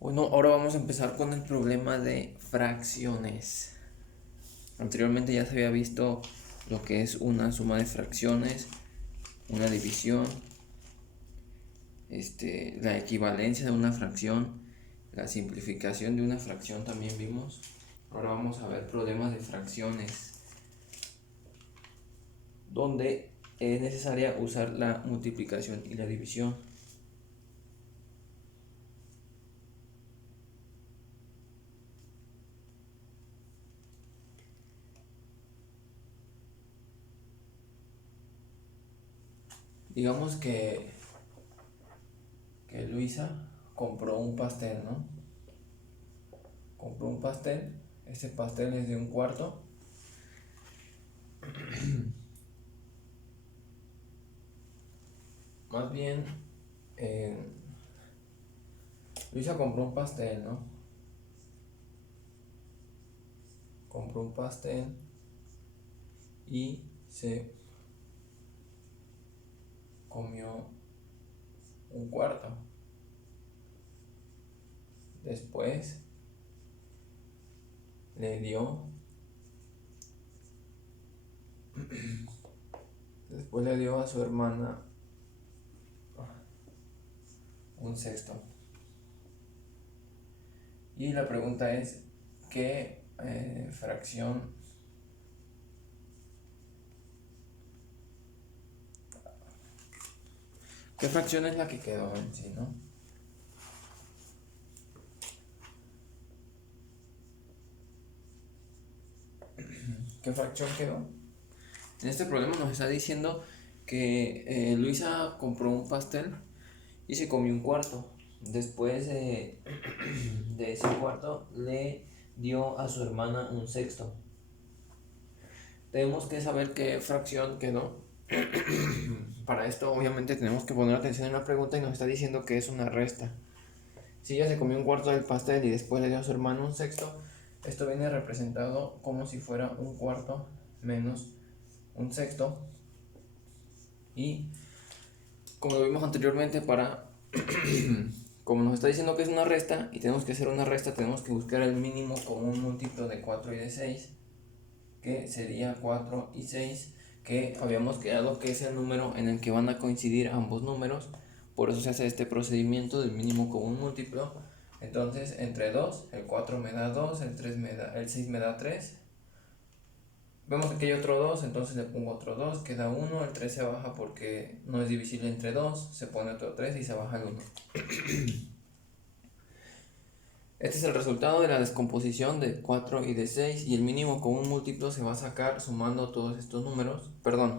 Bueno, ahora vamos a empezar con el problema de fracciones. Anteriormente ya se había visto lo que es una suma de fracciones, una división, la equivalencia de una fracción, la simplificación de una fracción también vimos. Ahora vamos a ver problemas de fracciones, donde es necesaria usar la multiplicación y la división. Digamos que Luisa compró un pastel, ¿no? Compró un pastel, este pastel es de un cuarto. Más bien, eh, Luisa compró un pastel, ¿no? Compró un pastel y se comió un cuarto. Después le dio, después le dio a su hermana un sexto. Y la pregunta es, ¿qué fracción ¿qué fracción es la que quedó en sí, no? ¿Qué fracción quedó? En este problema nos está diciendo que Luisa compró un pastel y se comió un cuarto. Después de ese cuarto le dio a su hermana un sexto. Tenemos que saber qué fracción quedó. Para esto obviamente tenemos que poner atención en la pregunta y nos está diciendo que es una resta. Si ella se comió un cuarto del pastel y después le dio a su hermano un sexto, esto viene representado como si fuera un cuarto menos un sexto. Y como lo vimos anteriormente, como nos está diciendo que es una resta y tenemos que hacer una resta, tenemos que buscar el mínimo común múltiplo de 4 y de 6, que sería 4 y 6, que habíamos quedado que es el número en el que van a coincidir ambos números. Por eso se hace este procedimiento del mínimo común múltiplo. Entonces entre 2, el 4 me da 2, el 6 me da 3. Vemos que aquí hay otro 2, entonces le pongo otro 2, queda 1, el 3 se baja porque no es divisible entre 2, se pone otro 3 y se baja el 1. Este es el resultado de la descomposición de 4 y de 6, y el mínimo común múltiplo se va a sacar sumando todos estos números,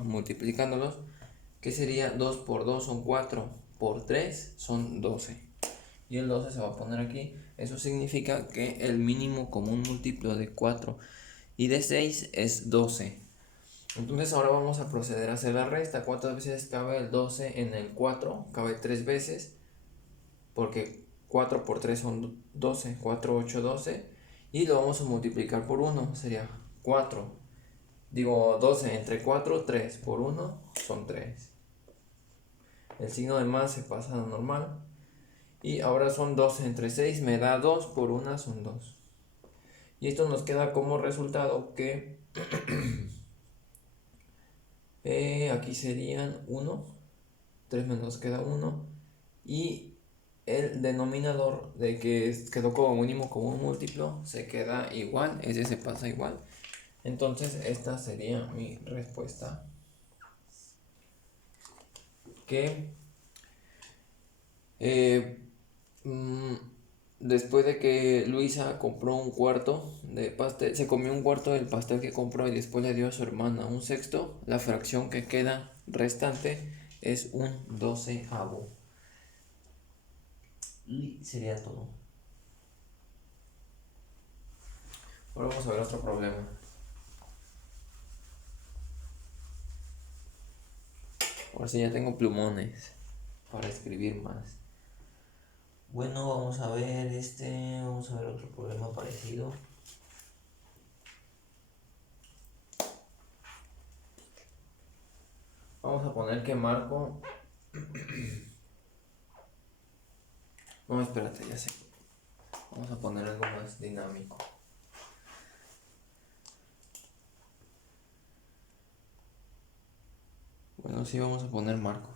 multiplicándolos, que sería 2 por 2 son 4, por 3 son 12. Y el 12 se va a poner aquí. Eso significa que el mínimo común múltiplo de 4 y de 6 es 12. Entonces ahora vamos a proceder a hacer la resta. ¿Cuántas veces cabe el 12 en el 4? Cabe 3 veces, porque 4 por 3 son 12, 4, 8, 12. Y lo vamos a multiplicar por 1, sería 4. Digo 12 entre 4, 3 por 1 son 3. El signo de más se pasa a normal. Y ahora son 12 entre 6, me da 2, por 1 son 2. Y esto nos queda como resultado que aquí serían 1, 3 menos queda 1. Y el denominador de que quedó como mínimo común múltiplo se queda igual, ese se pasa igual. Entonces esta sería mi respuesta, que después de que Luisa compró un cuarto de pastel, se comió un cuarto del pastel que compró y después le dio a su hermana un sexto, la fracción que queda restante es un doceavo. Y sería todo. Ahora vamos a ver otro problema. Ahora sí ya tengo plumones para escribir más. Bueno, vamos a ver vamos a ver otro problema parecido. Vamos a poner que Marco... No, espérate, ya sé. Vamos a poner algo más dinámico. Bueno, sí, vamos a poner marco.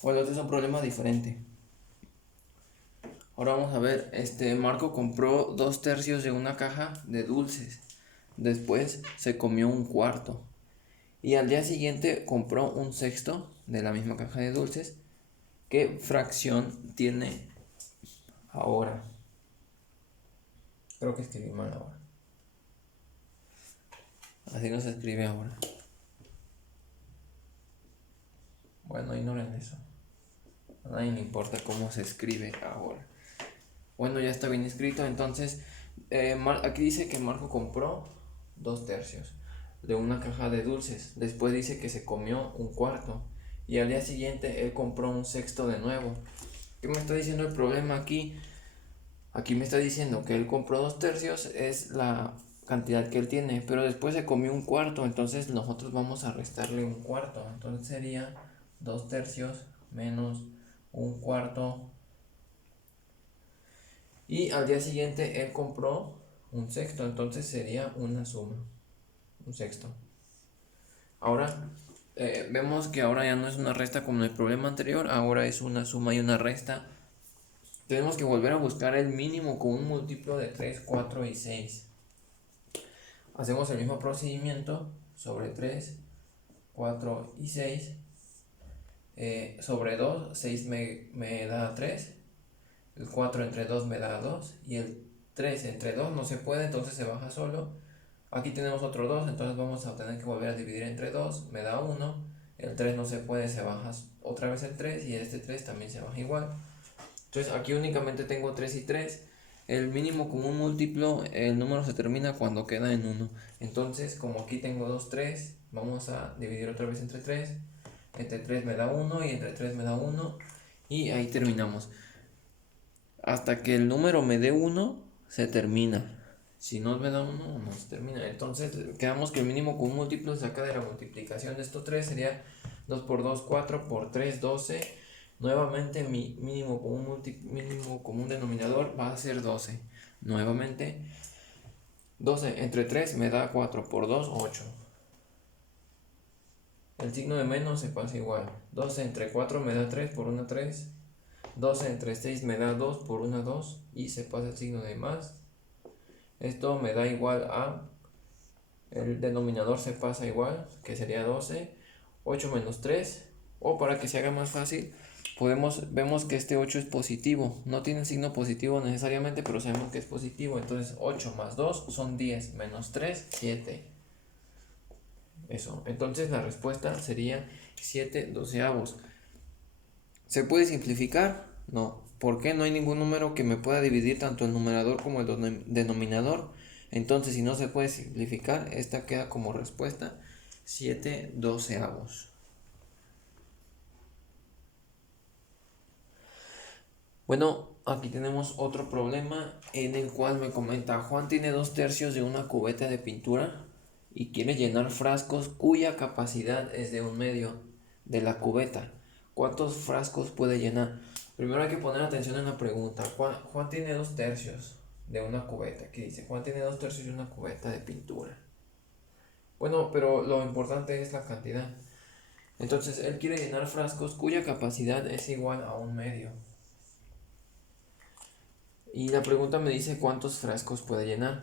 Bueno, este es un problema diferente. Ahora vamos a ver, Marco compró 2/3 de una caja de dulces. Después se comió un cuarto. Y al día siguiente compró un sexto de la misma caja de dulces. ¿Qué fracción tiene ahora? Creo que escribí mal ahora. Así no se escribe ahora. Bueno, ignoren eso. A nadie le importa cómo se escribe ahora. Bueno, ya está bien escrito. Entonces, aquí dice que Marco compró 2/3 de una caja de dulces. Después dice que se comió un cuarto. Y al día siguiente él compró un sexto de nuevo. ¿Qué me está diciendo el problema aquí? Aquí me está diciendo que él compró 2/3, es la cantidad que él tiene. Pero después se comió un cuarto. Entonces nosotros vamos a restarle un cuarto. Entonces sería 2/3 menos un cuarto. Y al día siguiente él compró un sexto, entonces sería una suma, un sexto. Ahora vemos que ahora ya no es una resta como en el problema anterior, ahora es una suma y una resta. Tenemos que volver a buscar el mínimo con un múltiplo de 3, 4 y 6. Hacemos el mismo procedimiento sobre 3, 4 y 6. Sobre 2, 6 me da 3. El 4 entre 2 me da 2 y el 3 entre 2 no se puede, entonces se baja solo. Aquí tenemos otro 2, entonces vamos a tener que volver a dividir entre 2, me da 1. El 3 no se puede, se baja otra vez el 3 y este 3 también se baja igual. Entonces aquí únicamente tengo 3 y 3. El mínimo común múltiplo, el número se termina cuando queda en 1. Entonces como aquí tengo 2, 3, vamos a dividir otra vez entre 3. Entre 3 me da 1 y entre 3 me da 1. Y ahí terminamos. Hasta que el número me dé 1, se termina. Si no me da 1, no se termina. Entonces quedamos que el mínimo común múltiplo saca de la multiplicación de estos 3 sería 2 por 2, 4 por 3, 12. Nuevamente mi mínimo común denominador va a ser 12. Nuevamente 12 entre 3 me da 4 por 2, 8. El signo de menos se pasa igual. 12 entre 4 me da 3 por 1, 3. 12 entre 6 me da 2 por 1, 2 y se pasa el signo de más. Esto me da igual a, el denominador se pasa igual, que sería 12, 8 menos 3, o para que se haga más fácil, vemos que este 8 es positivo, no tiene signo positivo necesariamente, pero sabemos que es positivo, entonces 8 más 2 son 10, menos 3, 7. Eso, entonces la respuesta sería 7/12. ¿Se puede simplificar? No. ¿Por qué? No hay ningún número que me pueda dividir tanto el numerador como el denominador. Entonces, si no se puede simplificar, esta queda como respuesta 7/12. Bueno, aquí tenemos otro problema en el cual me comenta: Juan tiene 2/3 de una cubeta de pintura y quiere llenar frascos cuya capacidad es de 1/2 de la cubeta. ¿Cuántos frascos puede llenar? Primero hay que poner atención en la pregunta. Juan tiene 2/3 de una cubeta. ¿Qué dice? Juan tiene 2/3 de una cubeta de pintura. Bueno, pero lo importante es la cantidad. Entonces, él quiere llenar frascos cuya capacidad es igual a 1/2. Y la pregunta me dice cuántos frascos puede llenar.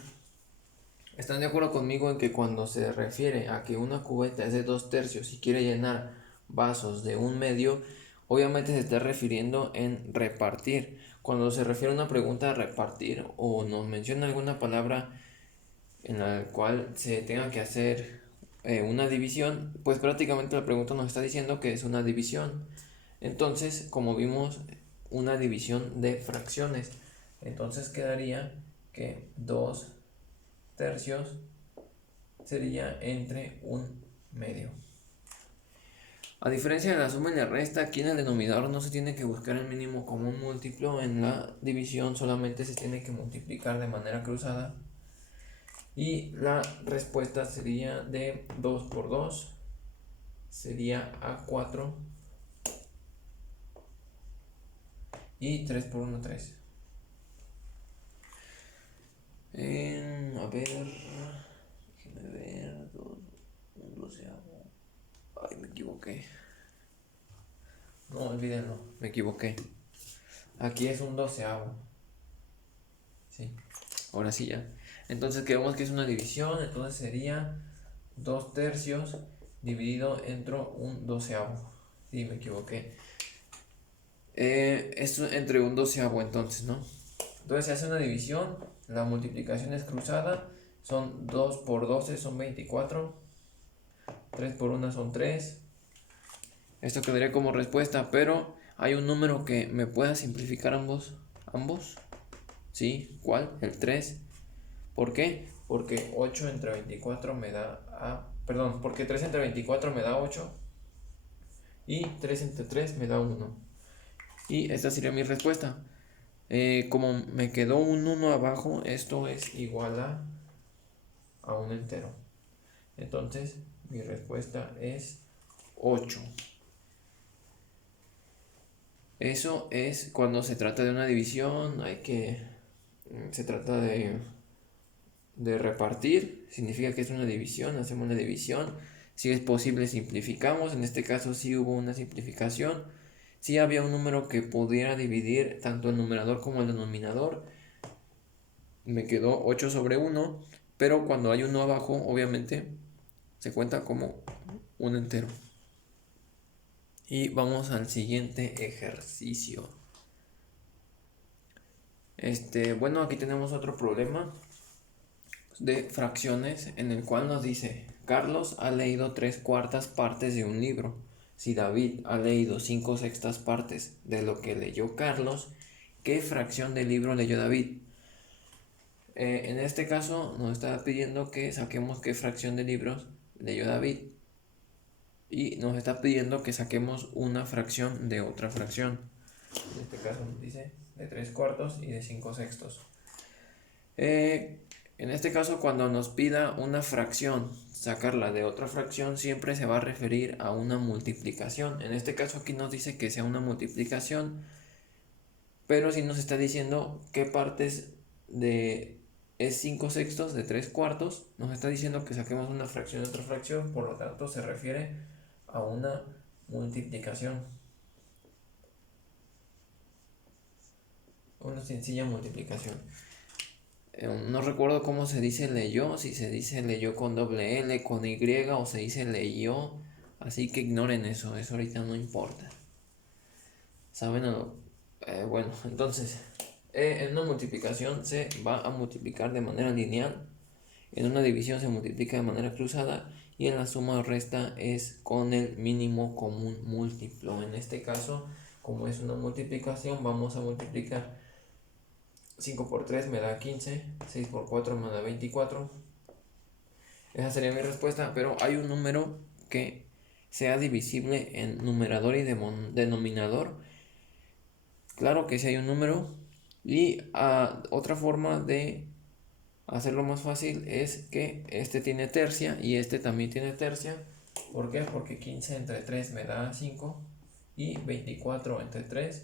¿Están de acuerdo conmigo en que cuando se refiere a que una cubeta es de 2/3 y quiere llenar vasos de 1/2, obviamente se está refiriendo en repartir? Cuando se refiere a una pregunta a repartir o nos menciona alguna palabra en la cual se tenga que hacer una división, pues prácticamente la pregunta nos está diciendo que es una división. Entonces, como vimos, una división de fracciones. Entonces quedaría que 2/3 sería entre 1/2. A diferencia de la suma y la resta, aquí en el denominador no se tiene que buscar el mínimo común múltiplo. En la división solamente se tiene que multiplicar de manera cruzada. Y la respuesta sería de 2 por 2, sería A4. Y 3 por 1, 3. A ver, déjenme ver, un doceavo. Ay, me equivoqué. No, olvídenlo, me equivoqué. Aquí es un doceavo. Sí, ahora sí ya. Entonces quedamos que es una división, entonces sería 2/3 dividido entre un doceavo. Sí, me equivoqué. Es entre un doceavo entonces, ¿no? Entonces se hace una división, la multiplicación es cruzada, son 2 por 12 son 24, 3 por 1 son 3. Esto quedaría como respuesta, pero hay un número que me pueda simplificar ambos. ¿Sí? ¿Cuál? El 3. ¿Por qué? Porque 8 entre 24 me da perdón, porque 3 entre 24 me da 8 y 3 entre 3 me da 1. Y esta sería mi respuesta. Como me quedó un 1 abajo, esto es igual a un entero. Entonces, mi respuesta es 8. Eso es cuando se trata de una división, se trata de repartir, significa que es una división, hacemos una división. Si es posible, simplificamos. En este caso sí hubo una simplificación. Si había un número que pudiera dividir tanto el numerador como el denominador. Me quedó 8 sobre 1, pero cuando hay uno abajo, obviamente se cuenta como un entero. Y vamos al siguiente ejercicio. Bueno, aquí tenemos otro problema de fracciones en el cual nos dice: Carlos ha leído 3/4 partes de un libro. Si David ha leído 5/6 partes de lo que leyó Carlos, ¿qué fracción del libro leyó David? En este caso nos está pidiendo que saquemos qué fracción de libros leyó David. Y nos está pidiendo que saquemos una fracción de otra fracción. En este caso nos dice de 3/4 y de 5/6. En este caso, cuando nos pida una fracción, sacarla de otra fracción siempre se va a referir a una multiplicación. En este caso aquí nos dice que sea una multiplicación, pero si nos está diciendo qué partes de es 5/6 de 3/4, nos está diciendo que saquemos una fracción de otra fracción, por lo tanto se refiere a una multiplicación. Una sencilla multiplicación. No recuerdo cómo se dice leyó, si se dice leyó con doble L, con Y o se dice leyó, así que ignoren eso ahorita no importa. ¿Saben? Bueno, entonces, en una multiplicación se va a multiplicar de manera lineal, en una división se multiplica de manera cruzada y en la suma o resta es con el mínimo común múltiplo. En este caso, como es una multiplicación, vamos a multiplicar 5 por 3 me da 15, 6 por 4 me da 24. Esa sería mi respuesta, pero hay un número que sea divisible en numerador y denominador. Claro que sí hay un número. Y otra forma de hacerlo más fácil es que este tiene tercia y este también tiene tercia. ¿Por qué? Porque 15 entre 3 me da 5 y 24 entre 3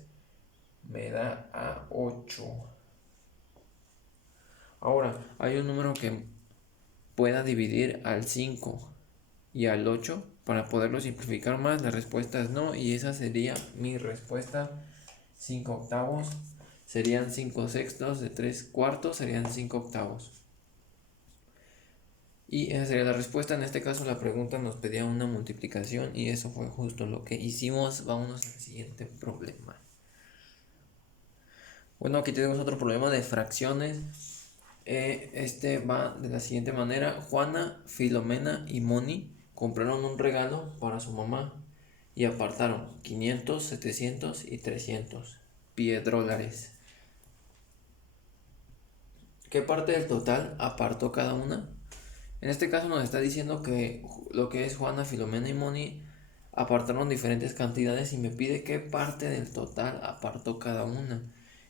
me da a 8. Ahora, hay un número que pueda dividir al 5 y al 8 para poderlo simplificar más. La respuesta es no, y esa sería mi respuesta. 5 octavos serían 5 sextos, de 3 cuartos serían 5 octavos. Y esa sería la respuesta. En este caso la pregunta nos pedía una multiplicación y eso fue justo lo que hicimos. Vámonos al siguiente problema. Bueno, aquí tenemos otro problema de fracciones. Este va de la siguiente manera. Juana, Filomena y Moni compraron un regalo para su mamá y apartaron 500, 700 y 300 piedrólares. ¿Qué parte del total apartó cada una? En este caso nos está diciendo que lo que es Juana, Filomena y Moni apartaron diferentes cantidades y me pide qué parte del total apartó cada una.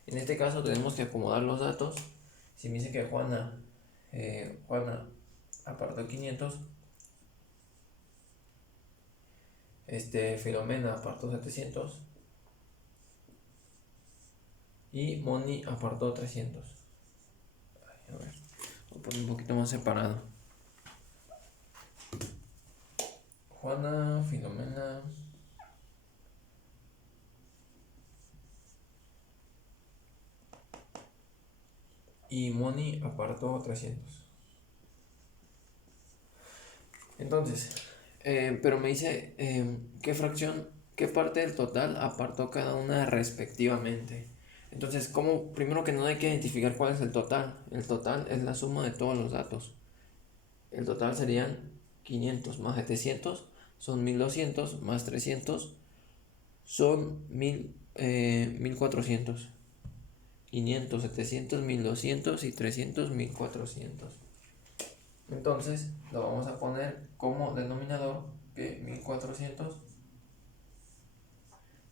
En este caso tenemos que acomodar los datos. Si me dice que Juana apartó 500, Filomena apartó 700 y Moni apartó 300. A ver, voy a poner un poquito más separado. Juana, Filomena y Moni apartó 300. Entonces, pero me dice qué fracción, qué parte del total apartó cada una respectivamente. Entonces, primero que nada hay que identificar cuál es el total. El total es la suma de todos los datos. El total serían 500 más 700 son 1200, más 300 son 1400. 500, 700, 1200 y 300, 1400. Entonces lo vamos a poner como denominador que 1400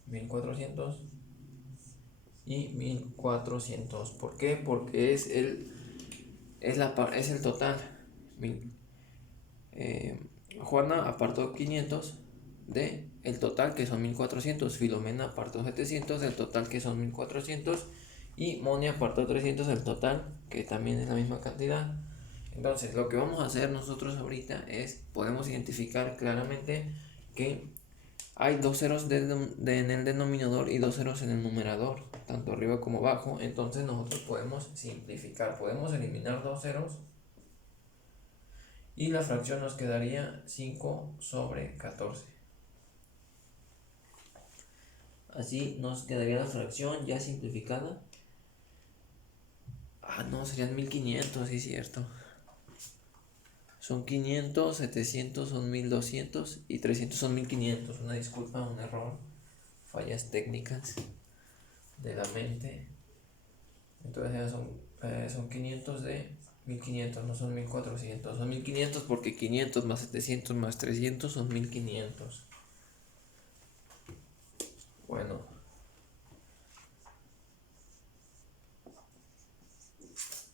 y 1400. ¿Por qué? Porque es el total. Juana apartó 500 de el total, que son 1400. Filomena apartó 700 del total, que son 1400. Y Moni apartó 300 del total, que también es la misma cantidad. Entonces lo que vamos a hacer nosotros ahorita es, podemos identificar claramente que hay dos ceros en el denominador y dos ceros en el numerador, tanto arriba como abajo. Entonces nosotros podemos simplificar, podemos eliminar dos ceros y la fracción nos quedaría 5 sobre 14. Así nos quedaría la fracción ya simplificada. No, serían 1500, sí es cierto. Son 500, 700 son 1200 y 300 son 1500. Una disculpa, un error, fallas técnicas de la mente. Entonces ya son 500 de 1500, no son 1400. Son 1500 porque 500 más 700 más 300 son 1500.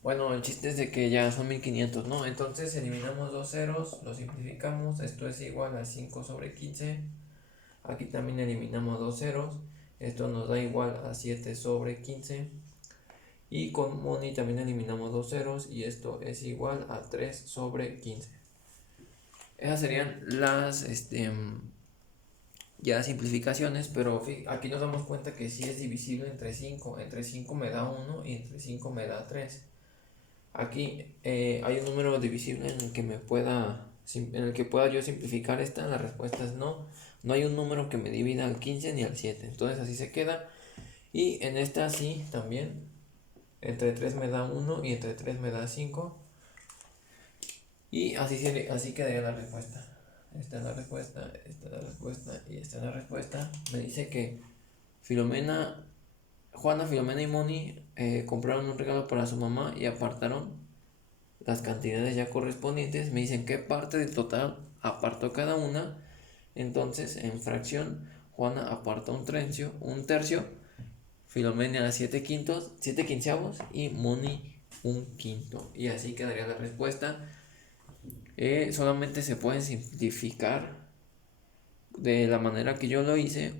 Bueno, el chiste es de que ya son 1500, ¿no? Entonces eliminamos dos ceros, lo simplificamos. Esto es igual a 5 sobre 15. Aquí también eliminamos dos ceros. Esto nos da igual a 7 sobre 15. Y con Moni también eliminamos dos ceros. Y esto es igual a 3 sobre 15. Esas serían las ya simplificaciones. Pero aquí nos damos cuenta que sí es divisible entre 5. Entre 5 me da 1 y entre 5 me da 3. Aquí hay un número divisible en el que pueda yo simplificar esta. La respuesta es no. No hay un número que me divida al 15 ni al 7. Entonces así se queda. Y en esta sí también. Entre 3 me da 1 y entre 3 me da 5. Y así quedaría la respuesta. Esta es la respuesta, esta es la respuesta y esta es la respuesta. Me dice que Juana, Filomena y Moni compraron un regalo para su mamá y apartaron las cantidades ya correspondientes. Me dicen qué parte del total apartó cada una. Entonces, en fracción, Juana apartó un tercio, Filomena 7 quinceavos y Moni un quinto. Y así quedaría la respuesta. Solamente se pueden simplificar de la manera que yo lo hice,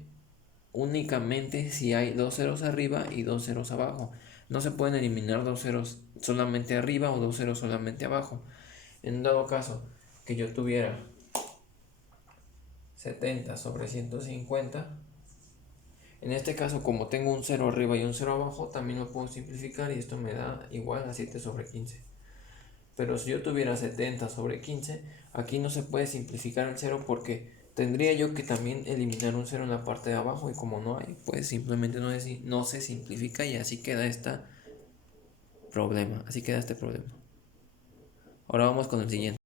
únicamente si hay dos ceros arriba y dos ceros abajo. No se pueden eliminar dos ceros solamente arriba o dos ceros solamente abajo. En un dado caso que yo tuviera 70 sobre 150, en este caso como tengo un 0 arriba y un 0 abajo, también lo puedo simplificar y esto me da igual a 7 sobre 15. Pero si yo tuviera 70 sobre 15, aquí no se puede simplificar el 0 porque tendría yo que también eliminar un 0 en la parte de abajo, y como no hay, pues simplemente no se simplifica y así queda este problema. Ahora vamos con el siguiente.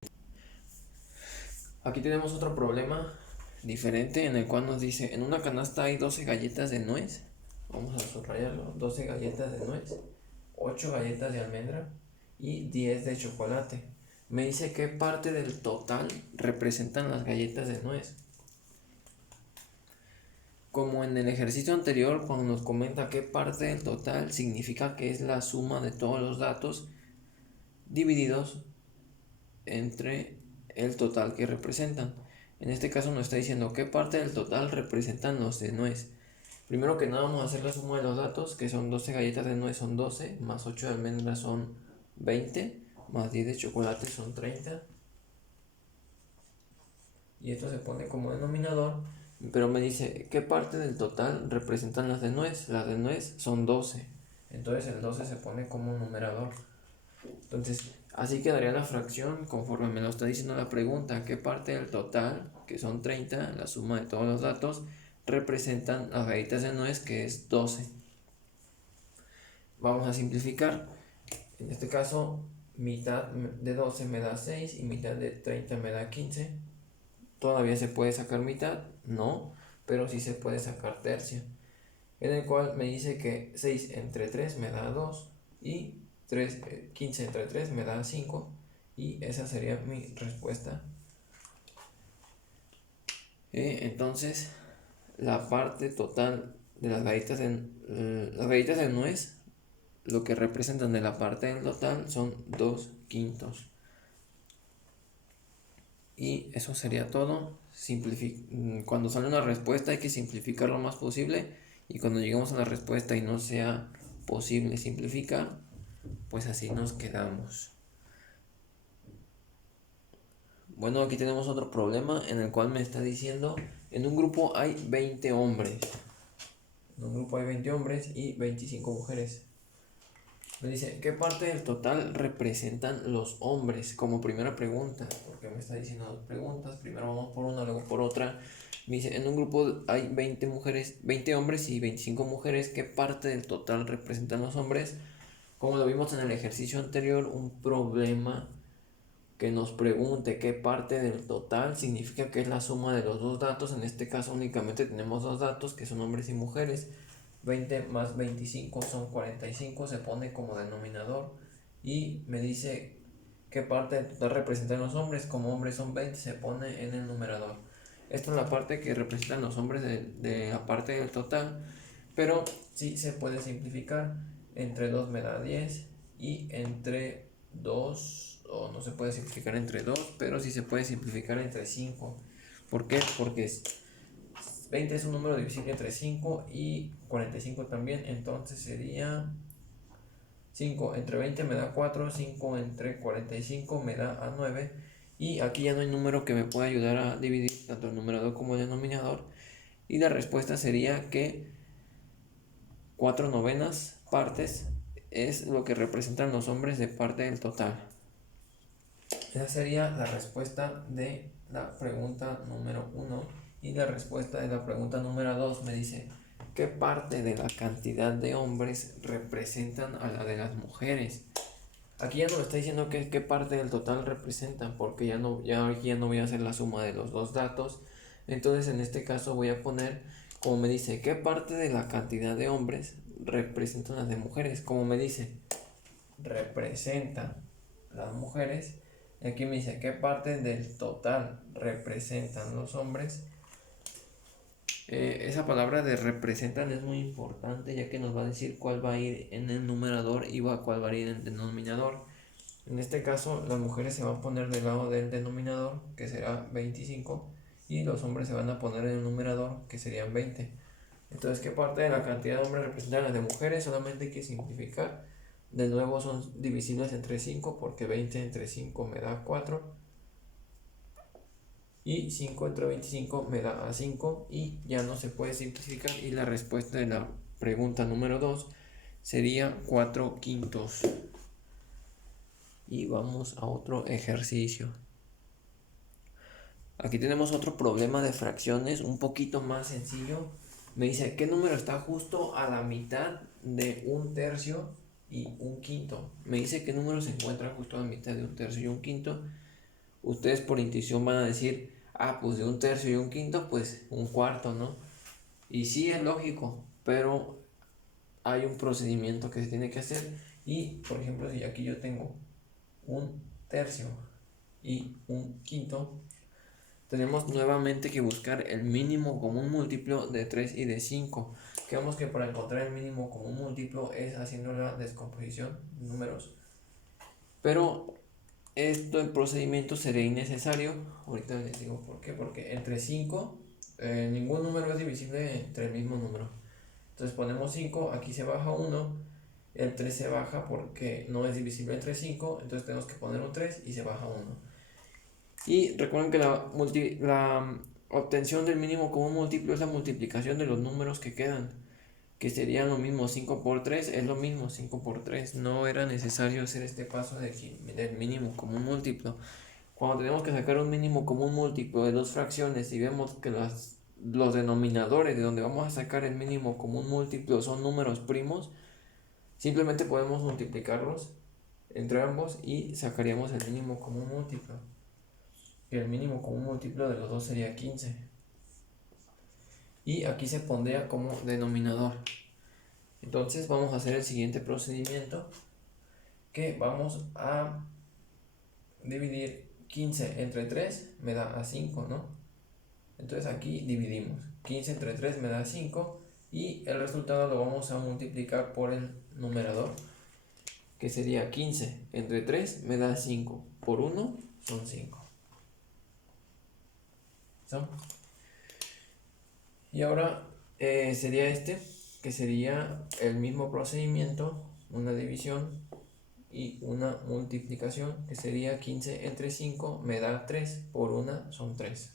Aquí tenemos otro problema diferente en el cual nos dice: en una canasta hay 12 galletas de nuez. Vamos a subrayarlo: 12 galletas de nuez, 8 galletas de almendra y 10 de chocolate. Me dice qué parte del total representan las galletas de nuez. Como en el ejercicio anterior, cuando nos comenta qué parte del total, significa que es la suma de todos los datos divididos entre el total que representan. En este caso nos está diciendo qué parte del total representan los de nuez. Primero que nada vamos a hacer la suma de los datos, que son 12 galletas de nuez son 12, más 8 de almendras son 20, más 10 de chocolate son 30. Y esto se pone como denominador, pero me dice qué parte del total representan las de nuez. Las de nuez son 12, entonces el 12 se pone como numerador. Entonces así quedaría la fracción conforme me lo está diciendo la pregunta: qué parte del total, que son 30, la suma de todos los datos, representan las galletas de nuez, que es 12. Vamos a simplificar. En este caso, mitad de 12 me da 6 y mitad de 30 me da 15. ¿Todavía se puede sacar mitad? No, pero sí se puede sacar tercia, en el cual me dice que 6 entre 3 me da 2 y 15 entre 3 me da 5, y esa sería mi respuesta. Entonces, la parte total de las galletas de nuez, lo que representan de la parte del total son 2/5. Y eso sería todo. Cuando sale una respuesta hay que simplificar lo más posible, y cuando lleguemos a la respuesta y no sea posible simplificar, pues así nos quedamos. Bueno, aquí tenemos otro problema en el cual me está diciendo: en un grupo hay 20 hombres. En un grupo hay 20 hombres y 25 mujeres. Me dice qué parte del total representan los hombres, como primera pregunta, porque me está diciendo dos preguntas. Primero vamos por una, luego por otra. Me dice: en un grupo hay 20 hombres y 25 mujeres, ¿qué parte del total representan los hombres? Como lo vimos en el ejercicio anterior, un problema que nos pregunte qué parte del total significa que es la suma de los dos datos. En este caso únicamente tenemos dos datos, que son hombres y mujeres. 20 más 25 son 45, se pone como denominador, y me dice qué parte del total representan los hombres. Como hombres son 20, se pone en el numerador. Esta es la parte que representan los hombres de la parte del total, pero sí se puede simplificar. Entre 2 me da 10, y entre 2, o no se puede simplificar entre 2, pero sí se puede simplificar entre 5. ¿Por qué? Porque 20 es un número divisible entre 5 y 45 también, entonces sería 5 entre 20 me da 4, 5 entre 45 me da a 9, y aquí ya no hay número que me pueda ayudar a dividir tanto el numerador como el denominador, y la respuesta sería que 4/9 partes es lo que representan los hombres de parte del total. Esa sería la respuesta de la pregunta número 1. Y la respuesta de la pregunta número 2 me dice qué parte de la cantidad de hombres representan a la de las mujeres. Aquí ya no me está diciendo qué parte del total representan, porque ya no voy a hacer la suma de los dos datos. Entonces en este caso voy a poner, como me dice, qué parte de la cantidad de hombres representan las de mujeres. Como me dice, representan las mujeres, y aquí me dice qué parte del total representan los hombres. Esa palabra de representan es muy importante, ya que nos va a decir cuál va a ir en el numerador y cuál va a ir en el denominador. En este caso, las mujeres se van a poner del lado del denominador, que será 25, y los hombres se van a poner en el numerador, que serían 20. Entonces, ¿qué parte de la cantidad de hombres representan las de mujeres? Solamente hay que simplificar. De nuevo son divisibles entre 5 porque 20 entre 5 me da 4. Y 5 entre 25 me da a 5 y ya no se puede simplificar. Y la respuesta de la pregunta número 2 sería 4 quintos. Y vamos a otro ejercicio. Aquí tenemos otro problema de fracciones un poquito más sencillo. Me dice, ¿qué número está justo a la mitad de un tercio y un quinto? Me dice qué número se encuentra justo a la mitad de un tercio y un quinto. Ustedes por intuición van a decir, pues de un tercio y un quinto, pues un cuarto, ¿no? Y sí es lógico, pero hay un procedimiento que se tiene que hacer. Y, por ejemplo, si aquí yo tengo un tercio y un quinto, tenemos nuevamente que buscar el mínimo común múltiplo de 3 y de 5. Quedamos que para encontrar el mínimo común múltiplo es haciendo la descomposición de números. Pero el procedimiento sería innecesario. Ahorita les digo por qué. Porque entre 5, ningún número es divisible entre el mismo número. Entonces ponemos 5, aquí se baja 1. El 3 se baja porque no es divisible entre 5. Entonces tenemos que poner un 3 y se baja 1. Y recuerden que la obtención del mínimo común múltiplo es la multiplicación de los números que quedan, que serían lo mismo. 5 por 3 es lo mismo, 5 por 3. No era necesario hacer este paso del mínimo común múltiplo. Cuando tenemos que sacar un mínimo común múltiplo de dos fracciones y vemos que los denominadores de donde vamos a sacar el mínimo común múltiplo son números primos, simplemente podemos multiplicarlos entre ambos y sacaríamos el mínimo común múltiplo. Y el mínimo común múltiplo de los dos sería 15. Y aquí se pondría como denominador. Entonces vamos a hacer el siguiente procedimiento, que vamos a dividir 15 entre 3 me da a 5, ¿no? Entonces aquí dividimos. 15 entre 3 me da 5 y el resultado lo vamos a multiplicar por el numerador, que sería 15 entre 3 me da 5. Por 1 son 5. Y ahora sería que sería el mismo procedimiento, una división y una multiplicación, que sería 15 entre 5 me da 3, por 1 son 3.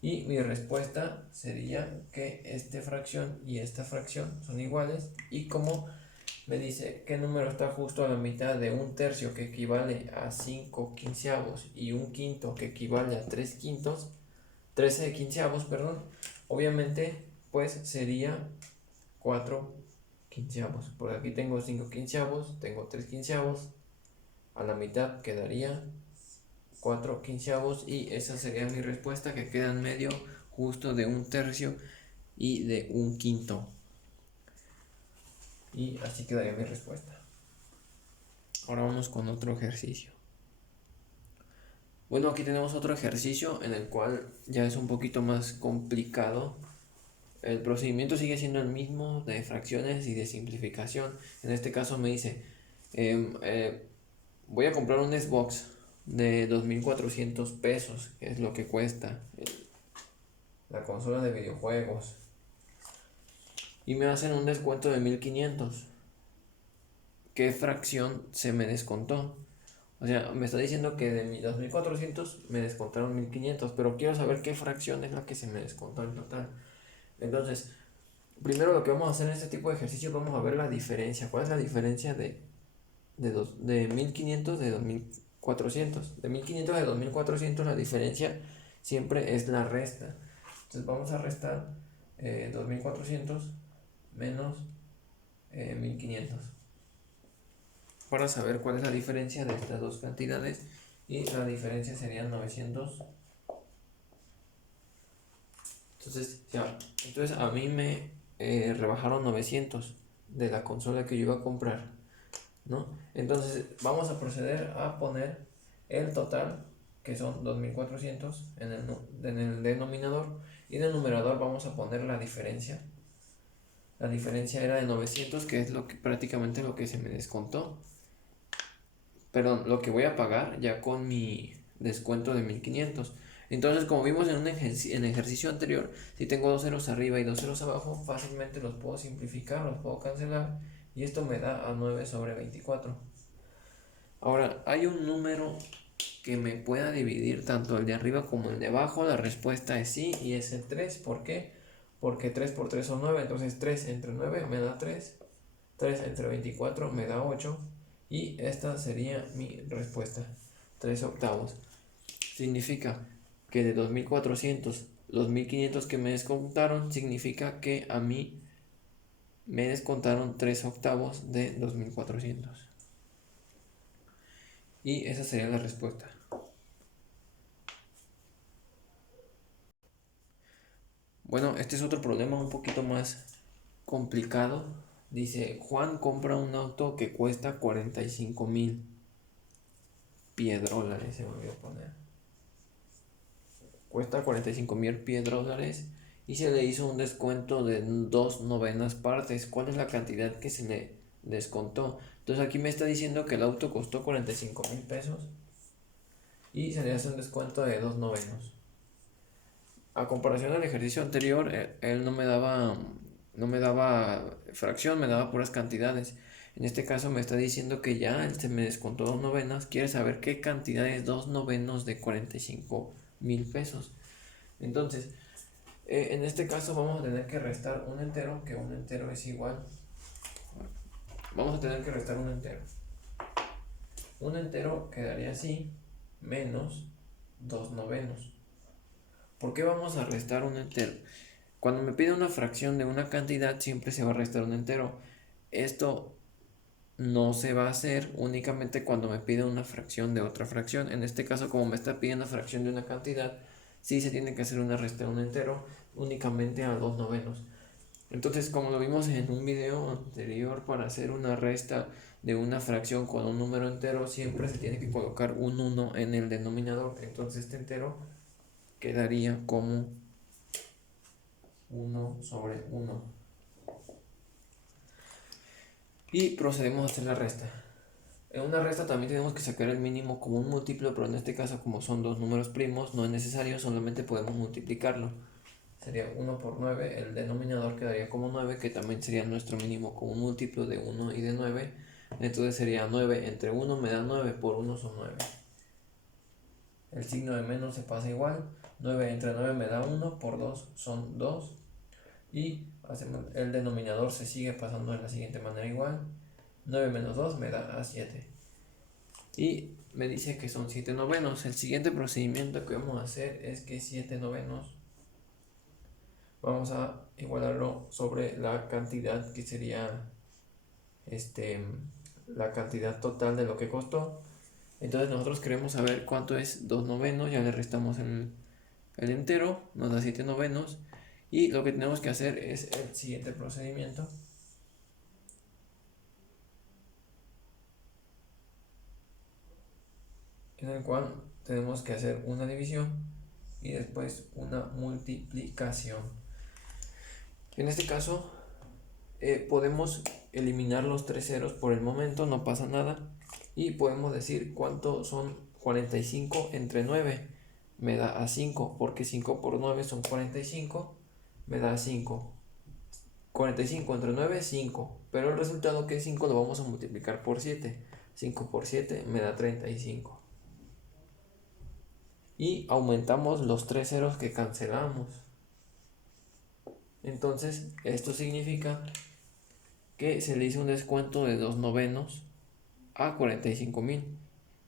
Y mi respuesta sería que esta fracción y esta fracción son iguales, y como me dice qué número está justo a la mitad de un tercio, que equivale a 5 quinceavos, y un quinto, que equivale a 3 quintos, 13 quinceavos, perdón, obviamente pues sería 4 quinceavos. Por aquí tengo 5 quinceavos, tengo 3 quinceavos, a la mitad quedaría 4 quinceavos, y esa sería mi respuesta, que queda en medio justo de un tercio y de un quinto. Y así quedaría mi respuesta. Ahora vamos con otro ejercicio. Bueno, aquí tenemos otro ejercicio en el cual ya es un poquito más complicado. El procedimiento sigue siendo el mismo de fracciones y de simplificación. En este caso me dice, voy a comprar un Xbox de 2,400 pesos, que es lo que cuesta la consola de videojuegos, y me hacen un descuento de 1,500. ¿Qué fracción se me descontó? O sea, me está diciendo que de mis 2,400 me descontaron 1,500, pero quiero saber qué fracción es la que se me descontó en total. Entonces, primero lo que vamos a hacer en este tipo de ejercicios, vamos a ver la diferencia. ¿Cuál es la diferencia de 1,500 de 2,400? De 1,500 de 2,400 la diferencia siempre es la resta. Entonces vamos a restar 2,400 menos 1,500 para saber cuál es la diferencia de estas dos cantidades, y la diferencia sería 900. Entonces a mí me rebajaron 900 de la consola que yo iba a comprar, ¿no? Entonces vamos a proceder a poner el total, que son 2,400 en el denominador, y en el numerador vamos a poner la diferencia. La diferencia era de 900, que es prácticamente lo que se me descontó. Perdón, lo que voy a pagar ya con mi descuento de 1,500. Entonces, como vimos en el ejercicio anterior, si tengo dos ceros arriba y dos ceros abajo, fácilmente los puedo simplificar, los puedo cancelar, y esto me da a 9 sobre 24. Ahora, hay un número que me pueda dividir tanto el de arriba como el de abajo. La respuesta es sí y es el 3. ¿Por qué? Porque 3 por 3 son 9, entonces 3 entre 9 me da 3. 3 entre 24 me da 8 y esta sería mi respuesta, 3 octavos. Significa que de 2400, los 1500 que me descontaron, significa que a mí me descontaron 3 octavos de 2400. Y esa sería la respuesta. Bueno, este es otro problema un poquito más complicado. Dice, Juan compra un auto que cuesta 45,000 piedrólares, se me olvidó poner. Cuesta 45,000 piedrólares y se le hizo un descuento de 2/9 partes. ¿Cuál es la cantidad que se le descontó? Entonces aquí me está diciendo que el auto costó 45,000 pesos y se le hace un descuento de 2/9. A comparación del ejercicio anterior, él no me daba fracción, me daba puras cantidades. En este caso me está diciendo que ya él se me descontó 2/9. Quiere saber qué cantidad es 2/9 de 45,000 pesos. Entonces, en este caso vamos a tener que restar un entero, que un entero es igual. Vamos a tener que restar un entero. Un entero quedaría así, menos 2/9. ¿Por qué vamos a restar un entero? Cuando me pide una fracción de una cantidad, siempre se va a restar un entero. Esto no se va a hacer únicamente cuando me pide una fracción de otra fracción. En este caso, como me está pidiendo fracción de una cantidad, sí se tiene que hacer una resta de un entero únicamente a 2/9. Entonces, como lo vimos en un video anterior, para hacer una resta de una fracción con un número entero, siempre se tiene que colocar un 1 en el denominador. Entonces este entero quedaría como 1 sobre 1. Y procedemos a hacer la resta. En una resta también tenemos que sacar el mínimo como un múltiplo, pero en este caso, como son dos números primos, no es necesario, solamente podemos multiplicarlo. Sería 1 por 9, el denominador quedaría como 9, que también sería nuestro mínimo como un múltiplo de 1 y de 9. Entonces sería 9 entre 1 me da 9, por 1 son 9. El signo de menos se pasa igual. 9 entre 9 me da 1, por 2 son 2. Y el denominador se sigue pasando de la siguiente manera igual. 9 menos 2 me da a 7. Y me dice que son 7/9. El siguiente procedimiento que vamos a hacer es que 7/9 vamos a igualarlo sobre la cantidad que sería la cantidad total de lo que costó. Entonces nosotros queremos saber cuánto es 2/9. Ya le restamos el entero, nos da 7/9. Y lo que tenemos que hacer es el siguiente procedimiento, en el cual tenemos que hacer una división y después una multiplicación. En este caso podemos eliminar los 3 ceros por el momento, no pasa nada, y podemos decir cuánto son 45 entre 9. Me da a 5, porque 5 por 9 son 45, me da a 5. 45 entre 9 es 5, pero el resultado que es 5 lo vamos a multiplicar por 7. 5 por 7 me da 35. Y aumentamos los 3 ceros que cancelamos. Entonces, esto significa que se le hizo un descuento de 2/9 a 45,000.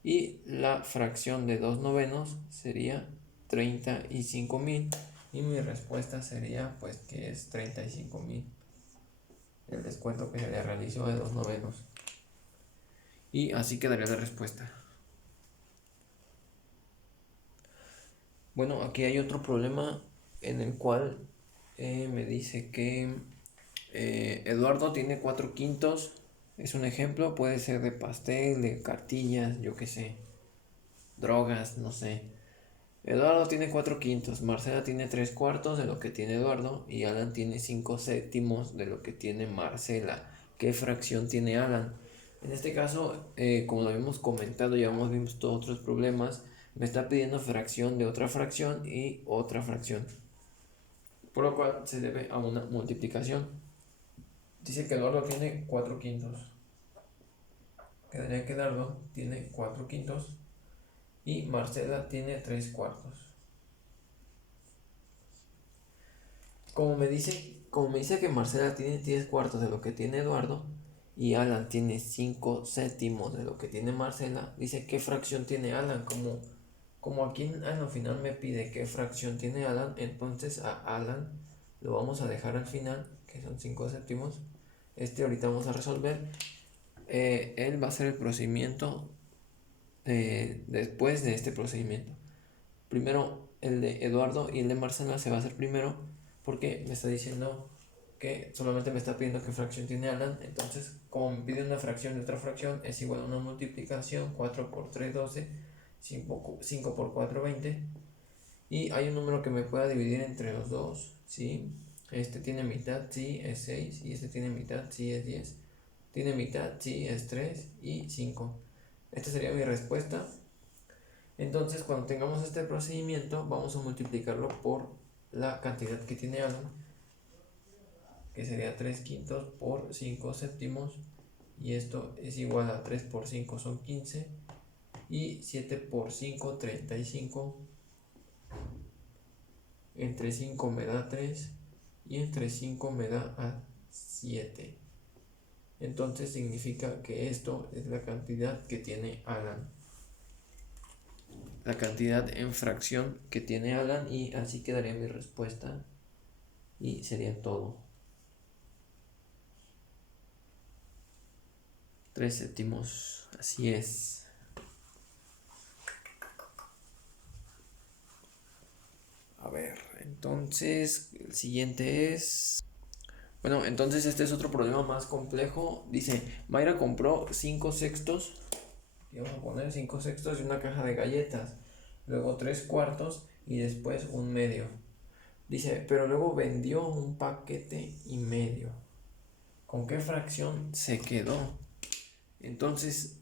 Y la fracción de 2/9 sería 35,000. Y mi respuesta sería pues que es 35,000. El descuento que se le realizó de 2/9. Y así quedaría la respuesta. Bueno, aquí hay otro problema en el cual me dice que Eduardo tiene 4/5. Es un ejemplo, puede ser de pastel, de cartillas, yo qué sé, drogas, no sé. Eduardo tiene 4/5, Marcela tiene 3/4 de lo que tiene Eduardo y Alan tiene 5/7 de lo que tiene Marcela. ¿Qué fracción tiene Alan? En este caso, como lo habíamos comentado, ya hemos visto otros problemas, me está pidiendo fracción de otra fracción y otra fracción, por lo cual se debe a una multiplicación. Dice que Eduardo tiene 4/5. Quedaría que Eduardo tiene 4/5 y Marcela tiene 3/4. Como me dice que Marcela tiene 10/4 de lo que tiene Eduardo y Alan tiene 5/7 de lo que tiene Marcela, dice qué fracción tiene Alan. Como aquí en lo final me pide qué fracción tiene Alan, entonces a Alan lo vamos a dejar al final, que son 5/7. Ahorita vamos a resolver. Él va a hacer el procedimiento después de este procedimiento. Primero el de Eduardo y el de Marcela se va a hacer primero porque me está diciendo que solamente me está pidiendo qué fracción tiene Alan. Entonces, como me pide una fracción de otra fracción, es igual a una multiplicación. 4 por 3, 12. 5 por 4, 20. Y hay un número que me pueda dividir entre los dos, ¿sí? Este tiene mitad, sí, es 6. Y este tiene mitad, sí, es 10. Tiene mitad, sí, es 3 y 5. Esta sería mi respuesta. Entonces, cuando tengamos este procedimiento, vamos a multiplicarlo por la cantidad que tiene Alan, que sería 3/5 por 5/7. Y esto es igual a 3 por 5 son 15. Y 7 por 5, 35. Entre 5 me da 3. Y entre 5 me da 7. Entonces significa que esto es la cantidad que tiene Alan. La cantidad en fracción que tiene Alan, y así quedaría mi respuesta. Y sería todo. 3/7. Así es. A ver, entonces el siguiente es... Bueno, entonces este es otro problema más complejo. Dice, Mayra compró 5/6. Y vamos a poner 5/6 de una caja de galletas. Luego 3/4 y después 1/2. Dice, pero luego vendió un paquete y medio. ¿Con qué fracción se quedó? Entonces,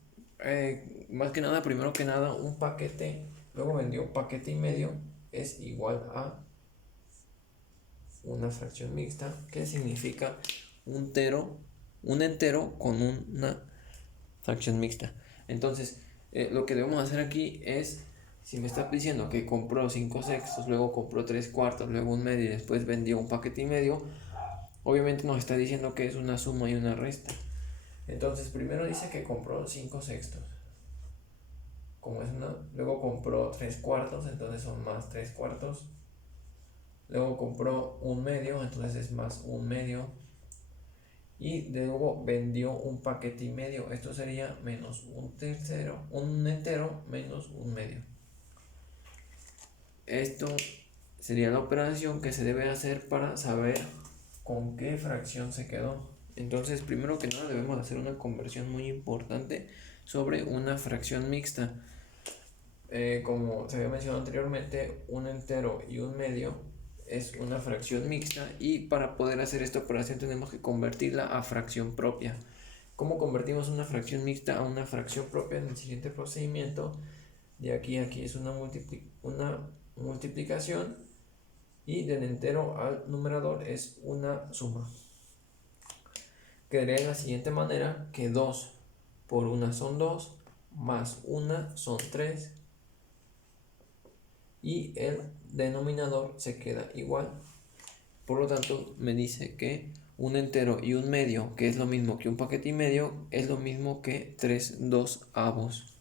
más que nada, primero que nada, un paquete, luego vendió paquete y medio, es igual a una fracción mixta, que significa un entero con una fracción mixta. Entonces, lo que debemos hacer aquí es, si me está diciendo que compró 5/6, luego compró 3/4, luego 1/2 y después vendió un paquete y medio, obviamente nos está diciendo que es una suma y una resta. Entonces, primero dice que compró 5/6. Como es una, luego compró 3/4, entonces son más 3/4. Luego compró 1/2, entonces es más 1/2. Y luego vendió un paquete y medio, esto sería menos un entero menos 1/2. Esto sería la operación que se debe hacer para saber con qué fracción se quedó. Entonces, primero que nada debemos hacer una conversión muy importante sobre una fracción mixta. Como se había mencionado anteriormente, un entero y 1/2 es una fracción mixta, y para poder hacer esta operación tenemos que convertirla a fracción propia. ¿Cómo convertimos una fracción mixta a una fracción propia? En el siguiente procedimiento. De aquí a aquí es una multiplicación, y del entero al numerador es una suma. Quedaría de la siguiente manera, que 2 por 1 son 2, más 1 son 3, y el denominador se queda igual. Por lo tanto, me dice que un entero y 1/2, que es lo mismo que un paquete y medio, es lo mismo que 3/2.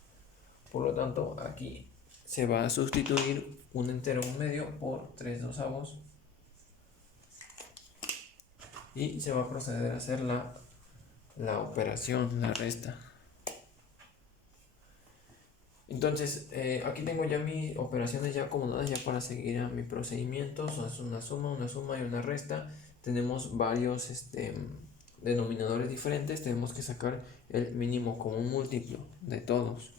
Por lo tanto, aquí se va a sustituir un entero 1/2 por 3/2. Y se va a proceder a hacer la operación, la resta. Entonces, aquí tengo ya mis operaciones ya acomodadas ya para seguir a mi procedimiento. Es una suma y una resta. Tenemos varios denominadores diferentes. Tenemos que sacar el mínimo común múltiplo de todos.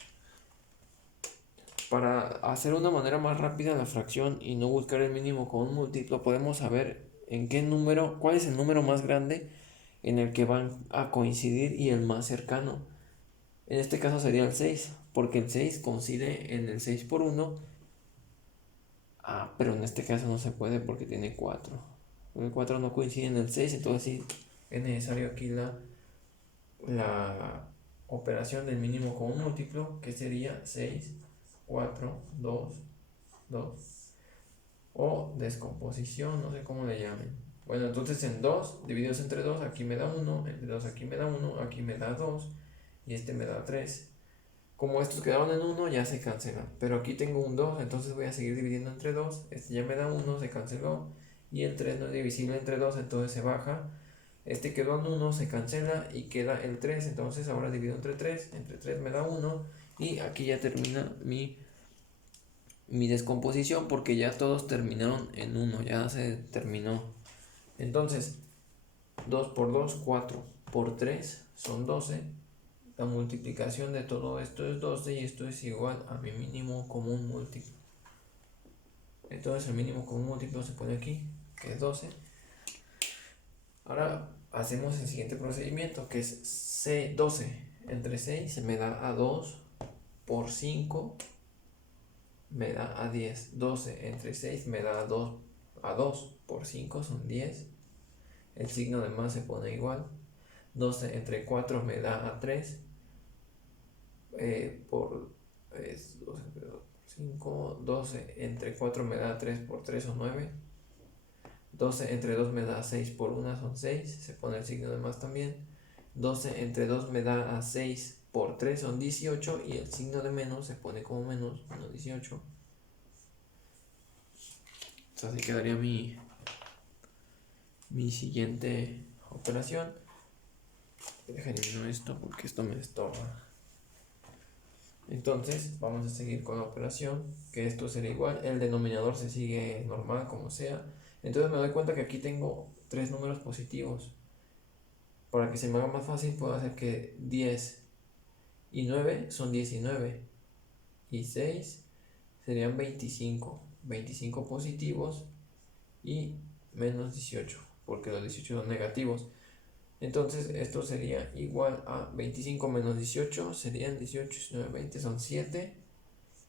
Para hacer una manera más rápida la fracción y no buscar el mínimo común múltiplo, podemos saber cuál es el número más grande en el que van a coincidir y el más cercano. En este caso sería el 6, porque el 6 coincide en el 6 por 1. Pero en este caso no se puede porque tiene 4. El 4 no coincide en el 6, entonces sí, es necesario aquí la operación del mínimo común múltiplo, que sería 6, 4, 2, 2, o descomposición, no sé cómo le llamen. Bueno, entonces en 2 divididos entre 2, aquí me da 1, entre 2 aquí me da 1, aquí me da 2 y este me da 3. Como estos quedaron en 1, ya se cancelan, pero aquí tengo un 2, entonces voy a seguir dividiendo entre 2, este ya me da 1, se canceló, y el 3 no es divisible entre 2, entonces se baja. Este quedó en 1, se cancela y queda el 3, entonces ahora divido entre 3 me da 1, y aquí ya termina mi descomposición, porque ya todos terminaron en 1, ya se terminó. Entonces 2 por 2, 4 por 3 son 12. La multiplicación de todo esto es 12 y esto es igual a mi mínimo común múltiplo. Entonces el mínimo común múltiplo se pone aquí, que es 12. Ahora hacemos el siguiente procedimiento, que es 12 entre 6 se me da a 2 por 5 me da a 10. 12 entre 6 me da a 2 por 5 son 10. El signo de más se pone igual. 12 entre 4 me da a 3. Por 5, 12 entre 4 me da 3 por 3 son 9. 12 entre 2 me da 6 por 1 son 6, se pone el signo de más también. 12 entre 2 me da a 6 por 3 son 18 y el signo de menos se pone como menos, menos 18. Entonces así quedaría mi siguiente operación. Deja eliminar esto porque esto me estorba. Entonces vamos a seguir con la operación, que esto será igual, el denominador se sigue normal como sea. Entonces me doy cuenta que aquí tengo 3 números positivos. Para que se me haga más fácil puedo hacer que 10 y 9 son 19 y 6 serían 25. 25 positivos y menos 18, porque los 18 son negativos. Entonces esto sería igual a 25 menos 18, serían 18, 19, 20, son 7.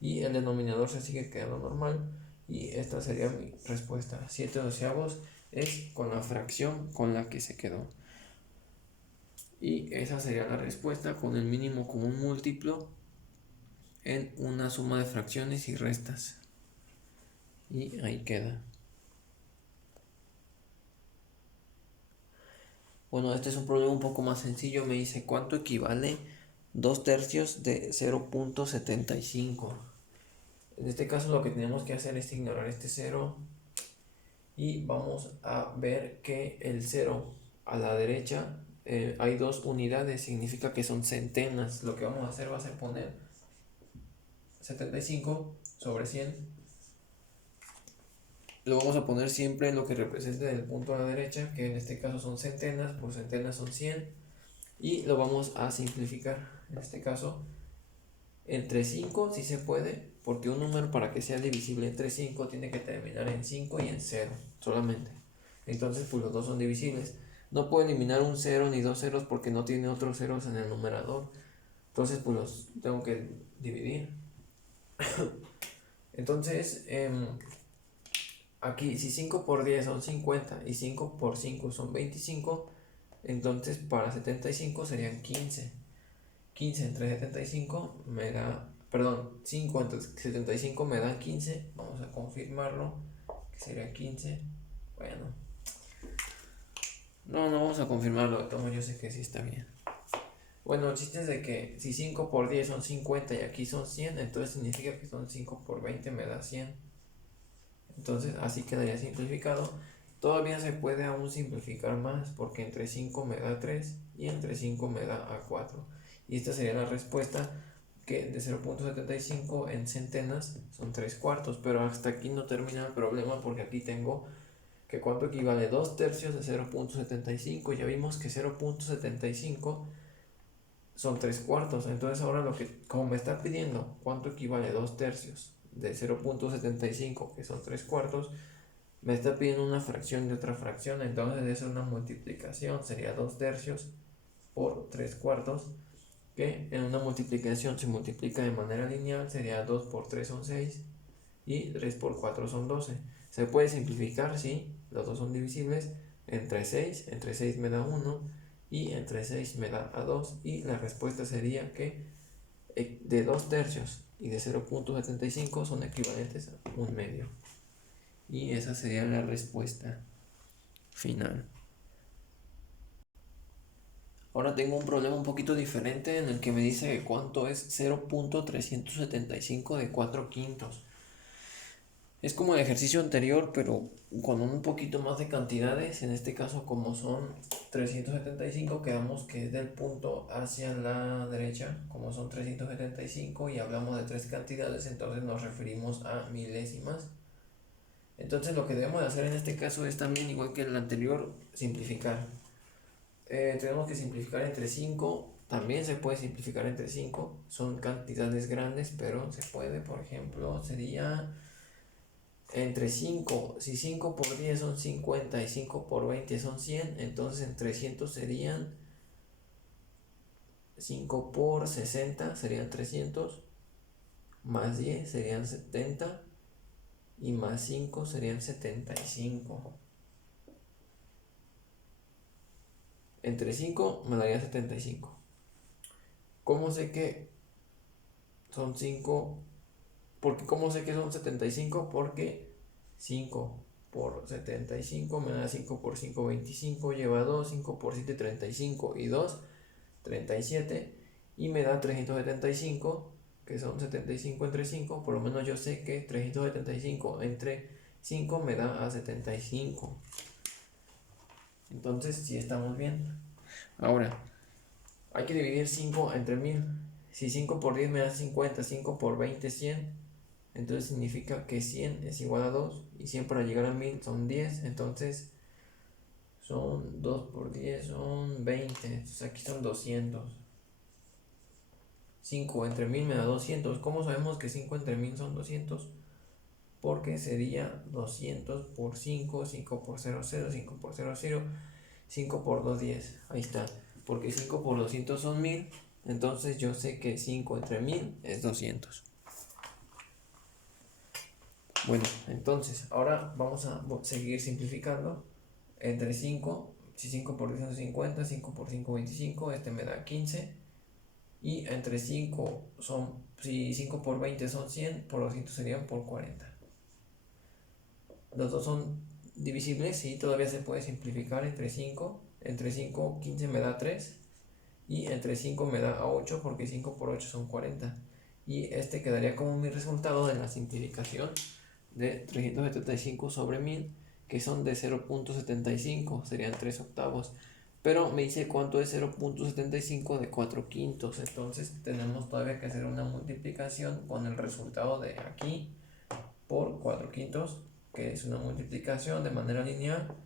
Y el denominador se sigue quedando normal. Y esta sería mi respuesta. 7 doceavos es con la fracción con la que se quedó. Y esa sería la respuesta con el mínimo común múltiplo en una suma de fracciones y restas. Y ahí queda. Bueno, este es un problema un poco más sencillo. Me dice cuánto equivale 2 tercios de 0.75. En este caso lo que tenemos que hacer es ignorar este 0. Y vamos a ver que el 0 a la derecha hay 2 unidades, significa que son centenas. Lo que vamos a hacer va a ser poner 75 sobre 100. Lo vamos a poner siempre lo que represente el punto a la derecha, que en este caso son centenas, por centenas son 100. Y lo vamos a simplificar. En este caso, entre 5 si se puede, porque un número para que sea divisible entre 5 tiene que terminar en 5 y en 0 solamente. Entonces pues los dos son divisibles. No puedo eliminar un 0 ni dos ceros porque no tiene otros ceros en el numerador. Entonces pues los tengo que dividir. Entonces aquí si 5 por 10 son 50 y 5 por 5 son 25, entonces para 75 serían 15. 15 entre 75 me da, perdón, 5 entre 75 me da 15. Vamos a confirmarlo, que sería 15. Bueno, no vamos a confirmarlo, yo sé que sí está bien. Bueno, el chiste es de que si 5 por 10 son 50 y aquí son 100, entonces significa que son 5 por 20 me da 100. Entonces así quedaría simplificado. Todavía se puede aún simplificar más, porque entre 5 me da 3 y entre 5 me da a 4. Y esta sería la respuesta, que de 0.75 en centenas son 3 cuartos. Pero hasta aquí no termina el problema, porque aquí tengo que cuánto equivale 2 tercios de 0.75. Ya vimos que 0.75 son 3 cuartos. Entonces ahora como me está pidiendo cuánto equivale 2 tercios de 0.75, que son 3 cuartos, me está pidiendo una fracción de otra fracción. Entonces es una multiplicación, sería 2 tercios por 3 cuartos, que en una multiplicación se multiplica de manera lineal, sería 2 por 3 son 6 y 3 por 4 son 12. Se puede simplificar, sí, los dos son divisibles, entre 6 me da 1 y entre 6 me da a 2, y la respuesta sería que de 2 tercios y de 0.75 son equivalentes a 1 medio, y esa sería la respuesta final. Ahora tengo un problema un poquito diferente en el que me dice que cuánto es 0.375 de 4 quintos. Es como el ejercicio anterior, pero con un poquito más de cantidades. En este caso, como son 375, quedamos que es del punto hacia la derecha. Como son 375 y hablamos de 3 cantidades, entonces nos referimos a milésimas. Entonces lo que debemos de hacer en este caso es también, igual que el anterior, simplificar. Tenemos que simplificar entre 5. También se puede simplificar entre 5. Son cantidades grandes, pero se puede. Por ejemplo, sería entre 5. Si 5 por 10 son 50 y 5 por 20 son 100, entonces en 300 serían 5 por 60 serían 300, más 10 serían 70 y más 5 serían 75. Entre 5 me daría 75. ¿Cómo sé que son 5? Porque ¿cómo sé que son 75? Porque 5 por 75 me da 5 por 5, 25, lleva 2, 5 por 7, 35 y 2, 37, y me da 375, que son 75 entre 5, por lo menos yo sé que 375 entre 5 me da a 75. Entonces, sí estamos bien. Ahora, hay que dividir 5 entre 1000. Si 5 por 10 me da 50, 5 por 20, 100. Entonces significa que 100 es igual a 2. Y 100 para llegar a 1000 son 10. Entonces, son 2 por 10, son 20. Entonces aquí son 200. 5 entre 1000 me da 200. ¿Cómo sabemos que 5 entre 1000 son 200? Porque sería 200 por 5, 5 por 0, 0, 5 por 0, 0, 5 por 2, 10. Ahí está. Porque 5 por 200 son 1000. Entonces yo sé que 5 entre 1000 es 200. Bueno, entonces ahora vamos a seguir simplificando. Entre 5, si 5 por 10 son 50, 5 por 5, 25, este me da 15. Y entre 5 son, si 5 por 20 son 100, por 200 serían por 40. Los dos son divisibles y todavía se puede simplificar entre 5. Entre 5, 15 me da 3. Y entre 5 me da 8 porque 5 por 8 son 40. Y este quedaría como mi resultado de la simplificación de 375 sobre 1000, que son de 0.75, serían 3 octavos. Pero me dice cuánto es 0.75 de 4 quintos. Entonces tenemos todavía que hacer una multiplicación con el resultado de aquí por 4 quintos, que es una multiplicación de manera lineal.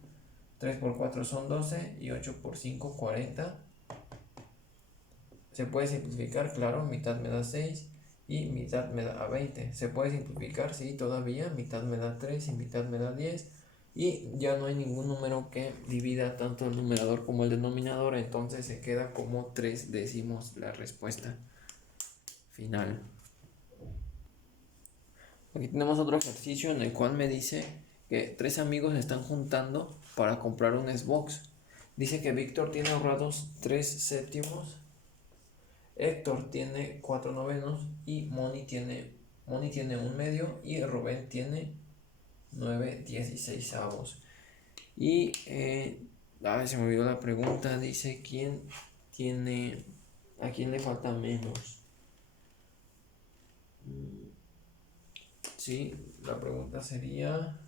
3 por 4 son 12 y 8 por 5, 40. Se puede simplificar, claro, mitad me da 6 y mitad me da 20. Se puede simplificar, sí, todavía, mitad me da 3 y mitad me da 10. Y ya no hay ningún número que divida tanto el numerador como el denominador, entonces se queda como 3 décimos la respuesta final. Aquí tenemos otro ejercicio en el cual me dice que 3 amigos se están juntando para comprar un Xbox. Dice que Víctor tiene ahorrados 3 séptimos, Héctor tiene 4 novenos y Moni tiene 1 medio y Rubén tiene 9 16avos. Y se me olvidó la pregunta. Dice a quién le falta menos. Sí, la pregunta sería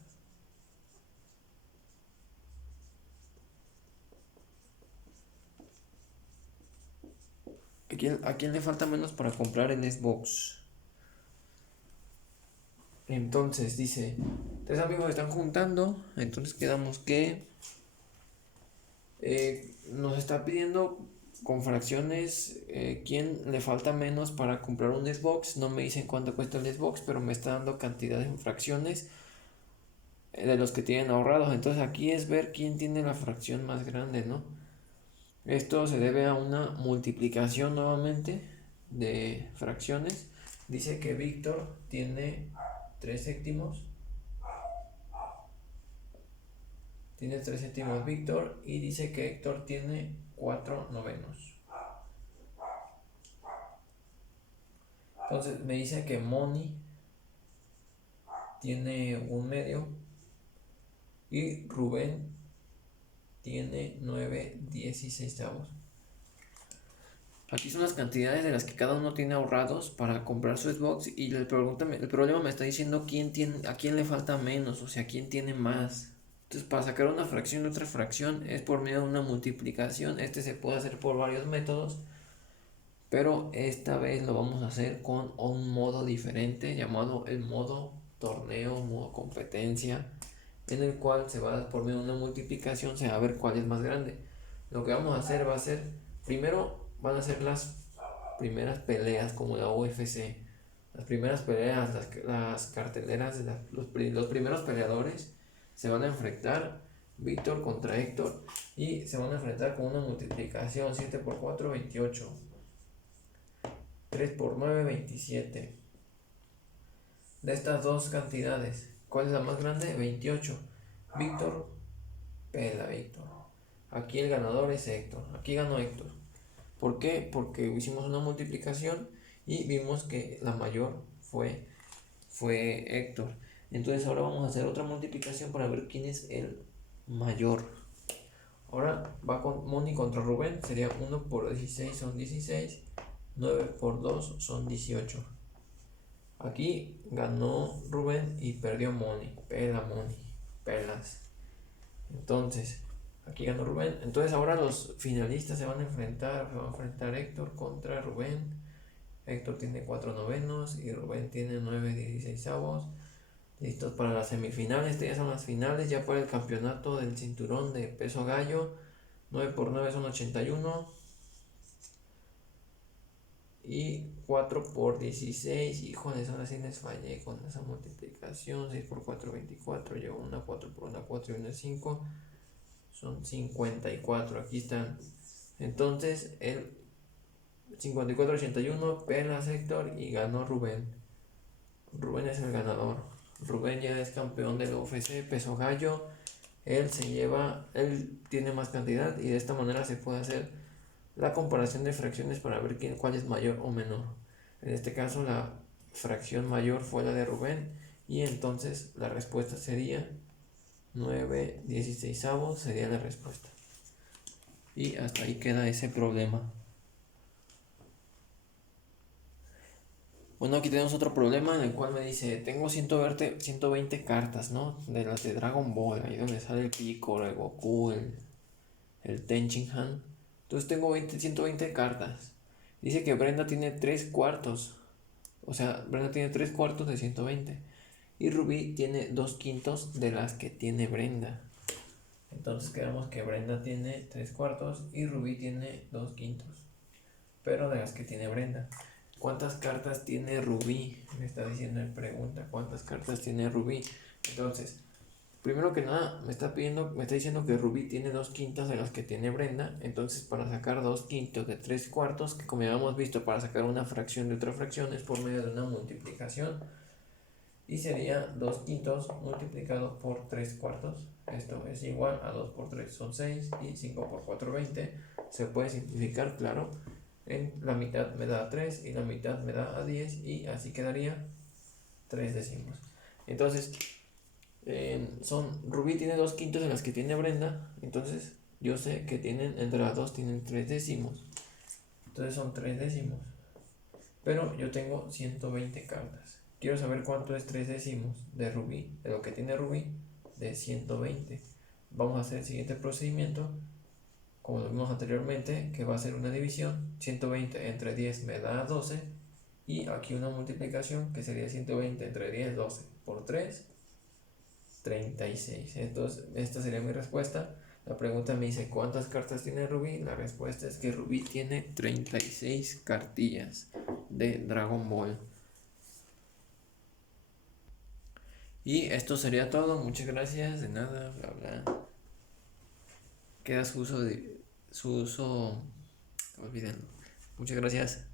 ¿a quién le falta menos para comprar el Xbox? Entonces dice, 3 amigos están juntando, entonces quedamos que nos está pidiendo con fracciones quién le falta menos para comprar un Xbox. No me dicen cuánto cuesta el Xbox, pero me está dando cantidades en fracciones de los que tienen ahorrados. Entonces aquí es ver quién tiene la fracción más grande, ¿no? Esto se debe a una multiplicación nuevamente de fracciones. Dice que Víctor tiene 3 séptimos tiene 3 séptimos Víctor y dice que Héctor tiene 4 novenos. Entonces me dice que Moni tiene 1/2 y Rubén tiene 9/16. Aquí son las cantidades de las que cada uno tiene ahorrados para comprar su Xbox y el problema me está diciendo a quién le falta menos, o sea, quién tiene más. Entonces, para sacar una fracción de otra fracción es por medio de una multiplicación. Este se puede hacer por varios métodos, pero esta vez lo vamos a hacer con un modo diferente llamado el modo torneo, modo competencia, en el cual se va por medio de una multiplicación, se va a ver cuál es más grande. Lo que vamos a hacer va a ser, primero van a ser las primeras peleas como la UFC, las primeras peleas, las carteleras, los primeros peleadores se van a enfrentar Víctor contra Héctor y se van a enfrentar con una multiplicación 7 por 4, 28. 3 por 9, 27. De estas dos cantidades, ¿cuál es la más grande? 28. Víctor pela Víctor. Aquí el ganador es Héctor. Aquí ganó Héctor. ¿Por qué? Porque hicimos una multiplicación y vimos que la mayor fue Héctor. Entonces ahora vamos a hacer otra multiplicación para ver quién es el mayor. Ahora va con Moni contra Rubén. Sería 1 por 16 son 16. 9 por 2 son 18. Aquí ganó Rubén y perdió Moni. Pela Moni. Pelas. Entonces, aquí ganó Rubén. Entonces ahora los finalistas se van a enfrentar. Se va a enfrentar Héctor contra Rubén. Héctor tiene 4 novenos y Rubén tiene 9/16. Listos para las semifinales. Estas ya son las finales. Ya para el campeonato del cinturón de peso gallo. 9 por 9 son 81. Y 4 por 16, híjoles, ahora sí les fallé con esa multiplicación. 6 por 4, 24, llevo una 4 por una 4 y una 5. Son 54, aquí están. Entonces, el 54-81, pelas Héctor y ganó Rubén. Rubén es el ganador. Rubén ya es campeón del UFC peso gallo. Él tiene más cantidad y de esta manera se puede hacer la comparación de fracciones para ver cuál es mayor o menor. En este caso la fracción mayor fue la de Rubén y entonces la respuesta sería 9/16 sería la respuesta. Y hasta ahí queda ese problema. Bueno, aquí tenemos otro problema en el cual me dice, tengo 120 cartas, ¿no? De las de Dragon Ball, ahí donde sale el Piccolo, el Goku, el Tenshinhan. Entonces tengo 120 cartas. Dice que Brenda tiene 3/4. O sea, Brenda tiene 3/4 de 120. Y Rubí tiene 2/5 de las que tiene Brenda. Entonces quedamos que Brenda tiene 3/4 y Rubí tiene 2/5. Pero de las que tiene Brenda. ¿Cuántas cartas tiene Rubí? Me está diciendo en pregunta. ¿Cuántas cartas tiene Rubí? Entonces, primero que nada, me está diciendo que Rubí tiene 2/5 de las que tiene Brenda. Entonces, para sacar 2/5 de 3/4, que como ya hemos visto, para sacar una fracción de otra fracción es por medio de una multiplicación. Y sería 2/5 multiplicado por 3/4. Esto es igual a 2 por 3 son 6 y 5 por 4 20. Se puede simplificar, claro. En la mitad me da 3 y la mitad me da a 10 y así quedaría 3 décimos. Entonces, Rubí tiene 2/5 de las que tiene Brenda. Entonces, yo sé que entre las dos tienen 3 décimos. Entonces son 3 décimos. Pero yo tengo 120 cartas. Quiero saber cuánto es 3 décimos de Rubí, de lo que tiene Rubí, de 120. Vamos a hacer el siguiente procedimiento, como lo vimos anteriormente, que va a ser una división. 120 entre 10 me da 12. Y aquí una multiplicación que sería 120 entre 10, 12 por 3, 36. Entonces, esta sería mi respuesta. La pregunta me dice, ¿cuántas cartas tiene Rubí? La respuesta es que Rubí tiene 36 cartillas de Dragon Ball. Y esto sería todo. Muchas gracias. De nada, bla bla. Queda su uso. Olvídenlo. Muchas gracias.